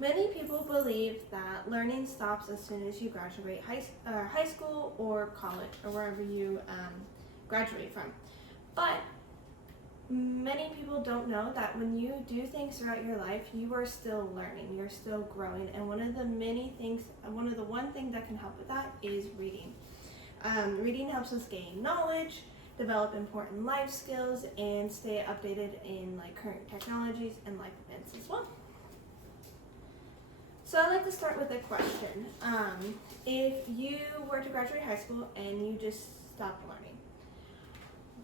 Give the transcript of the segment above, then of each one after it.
Many people believe that learning stops as soon as you graduate high school or college or wherever you graduate from. But many people don't know that when you do things throughout your life, you are still learning, you're still growing. And one of the one thing that can help with that is reading. Reading helps us gain knowledge, develop important life skills, and stay updated in current technologies and life events as well. So I'd like to start with a question. If you were to graduate high school and you just stopped learning,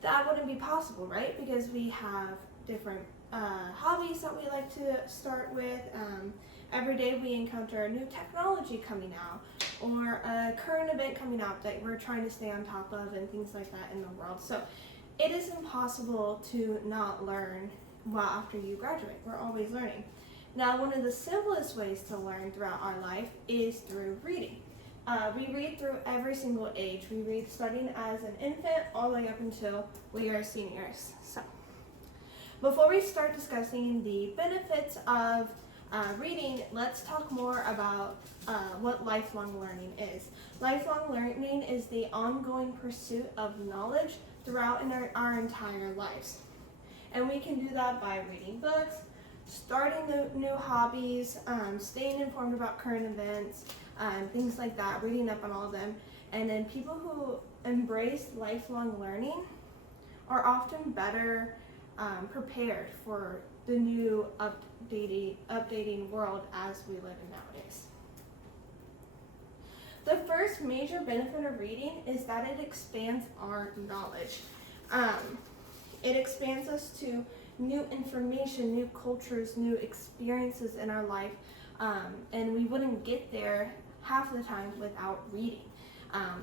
that wouldn't be possible, right? Because we have different hobbies that we like to start with. Every day we encounter new technology coming out or a current event coming out that we're trying to stay on top of and things like that in the world. So it is impossible to not learn after you graduate. We're always learning. Now, one of the simplest ways to learn throughout our life is through reading. We read through every single age. We read starting as an infant all the way up until we are seniors. So, before we start discussing the benefits of reading, let's talk more about what lifelong learning is. Lifelong learning is the ongoing pursuit of knowledge throughout our entire lives. And we can do that by reading books, starting new hobbies, staying informed about current events, things like that, reading up on all of them. And then people who embrace lifelong learning are often better prepared for the new updating world as we live in nowadays. The first major benefit of reading is that it expands our knowledge. It expands us to new information, new cultures, new experiences in our life, and we wouldn't get there half the time without reading.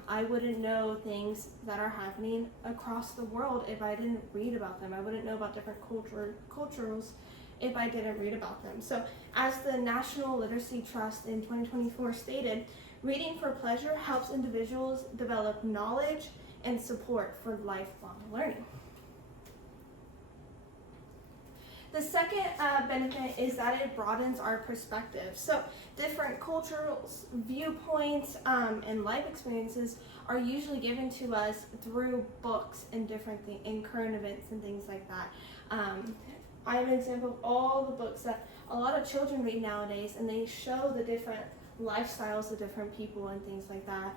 I wouldn't know things that are happening across the world if I didn't read about them. I wouldn't know about different cultures if I didn't read about them. So as the National Literacy Trust in 2024 stated, reading for pleasure helps individuals develop knowledge and support for lifelong learning. The second benefit is that it broadens our perspective. So different cultural viewpoints and life experiences are usually given to us through books and and current events and things like that. I have an example of all the books that a lot of children read nowadays, and they show the different lifestyles of different people and things like that.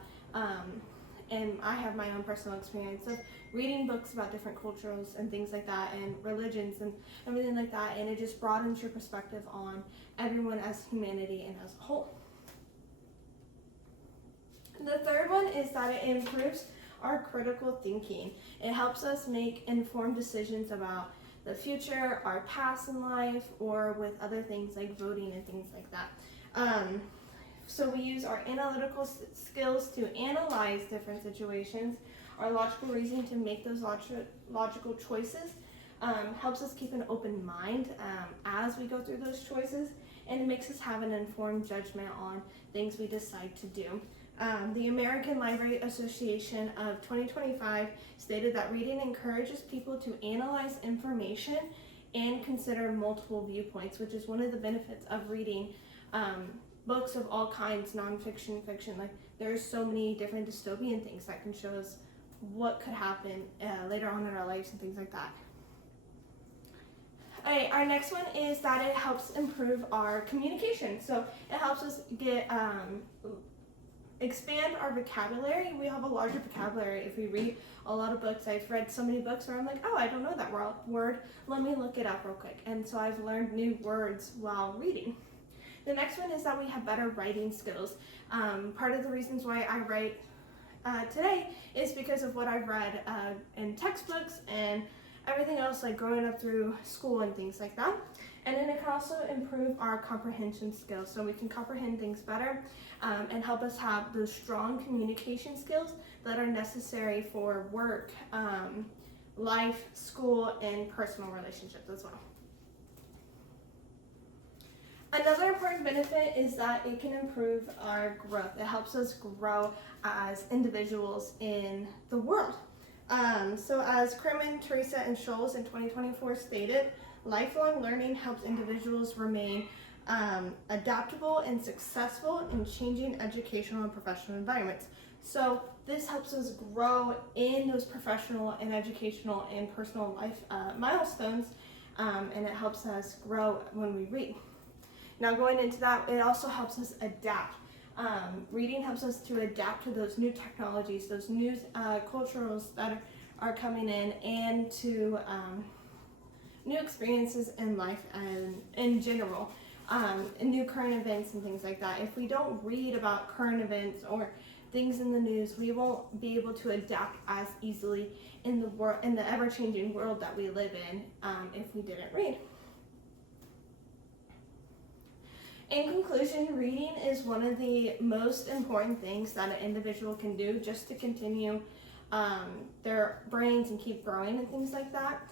And I have my own personal experience of reading books about different cultures and things like that, and religions and everything like that, and it just broadens your perspective on everyone as humanity and as a whole. The third one is that it improves our critical thinking. It helps us make informed decisions about the future, our past in life, or with other things like voting and things like that. So we use our analytical skills to analyze different situations, our logical reasoning to make those logical choices, helps us keep an open mind as we go through those choices, and it makes us have an informed judgment on things we decide to do. The American Library Association of 2025 stated that reading encourages people to analyze information and consider multiple viewpoints, which is one of the benefits of reading books of all kinds, nonfiction, fiction. There's so many different dystopian things that can show us what could happen later on in our lives and things like that. Alright, our next one is that it helps improve our communication. So it helps us expand our vocabulary. We have a larger vocabulary if we read a lot of books. I've read so many books where I'm like, oh, I don't know that word. Let me look it up real quick. And so I've learned new words while reading. The next one is that we have better writing skills. Part of the reasons why I write today is because of what I've read in textbooks and everything else, like growing up through school and things like that. And then it can also improve our comprehension skills, so we can comprehend things better and help us have those strong communication skills that are necessary for work, life, school, and personal relationships as well. Another important benefit is that it can improve our growth. It helps us grow as individuals in the world. So as Kerman, Teresa, and Scholes in 2024 stated, lifelong learning helps individuals remain adaptable and successful in changing educational and professional environments. So this helps us grow in those professional and educational and personal life milestones, and it helps us grow when we read. Now going into that, it also helps us adapt. Reading helps us to adapt to those new technologies, those new cultures that are coming in, and to new experiences in life and in general, and new current events and things like that. If we don't read about current events or things in the news, we won't be able to adapt as easily in the world, in the ever-changing world that we live in, if we didn't read. In conclusion, reading is one of the most important things that an individual can do just to continue their brains and keep growing and things like that.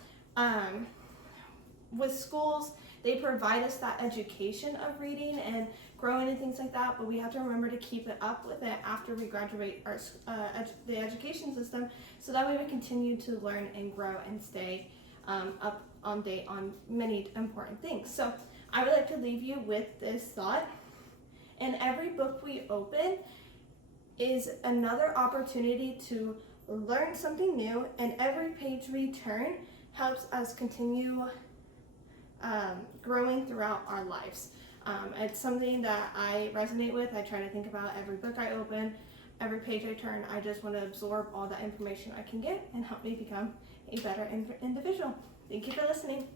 With schools, they provide us that education of reading and growing and things like that, but we have to remember to keep it up with it after we graduate the education system, so that way we continue to learn and grow and stay up on date on many important things. So I would like to leave you with this thought: in every book we open is another opportunity to learn something new, and every page we turn helps us continue growing throughout our lives. It's something that I resonate with. I try to think about every book I open, every page I turn. I just want to absorb all the information I can get and help me become a better individual. Thank you for listening.